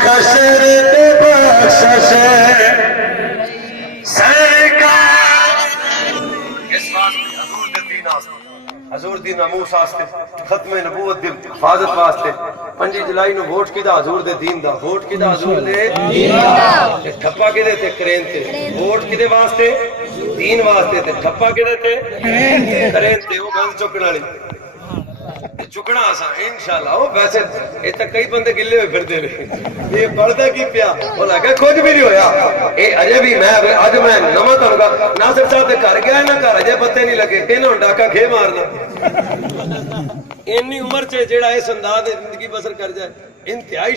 حشر تے بخشش سرکار اس واسطے حضور دے دین واسطے حضور دی ناموس واسطے ختم نبوت دی حفاظت واسطے 5 جولائی نو ووٹ کیدا حضور دے دین دا ووٹ کیدا حضور دے دین دا ٹھپا کدے تے کرین تے ووٹ کدے واسطے دین واسطے تے ٹھپا کدے تے کرین تے او گل چکن والی چکنا آسا انشاءاللہ وہ ویسے یہ تک کئی بندے گلے ہوئے پھرتے رہے یہ پڑھتا کی پیا وہ لگا کچھ بھی نہیں ہویا یہ اجے بھی میں اج میں نواں تانوں گا ناصر صاحب دے گھر گیا نا گھر اجے پتے نہیں لگے انہاں ڈاکا کھے مارنا انی عمر چ جیڑا اس انداز زندگی بسر کر جائے انتہائی